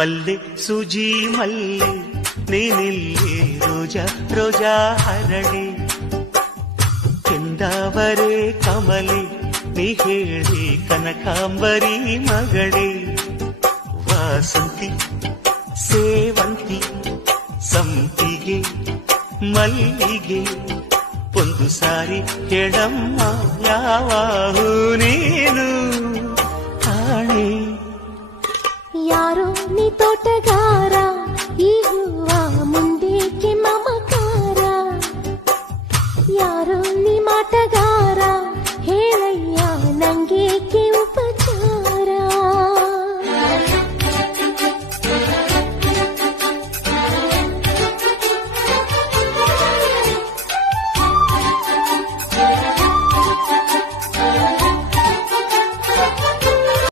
ಮಲ್ಲೆ ಸುಜಿ ಮಲ್ಲೆ ನೀನಿಲ್ಲಿ ರೋಜಾ ರೋಜಾ ಹರಳೆ ಕೆಂದಾವರೆ ಕಮಲೆ ನೀ ಹೇಳಿ ಕನಕಾಂಬರಿ ಮಗಳೇ ವಾಸಂತಿ ಸೇವಂತಿ ಸಂಪಿಗೆ ಮಲ್ಲಿಗೆ ಒಂದು ಸಾರಿ ಕೆಳಮ್ಮ ಯಾವಾಹು ನೀನು ಆಣೆ ಯಾರೋ ನೀ ತೋಟಗಾರ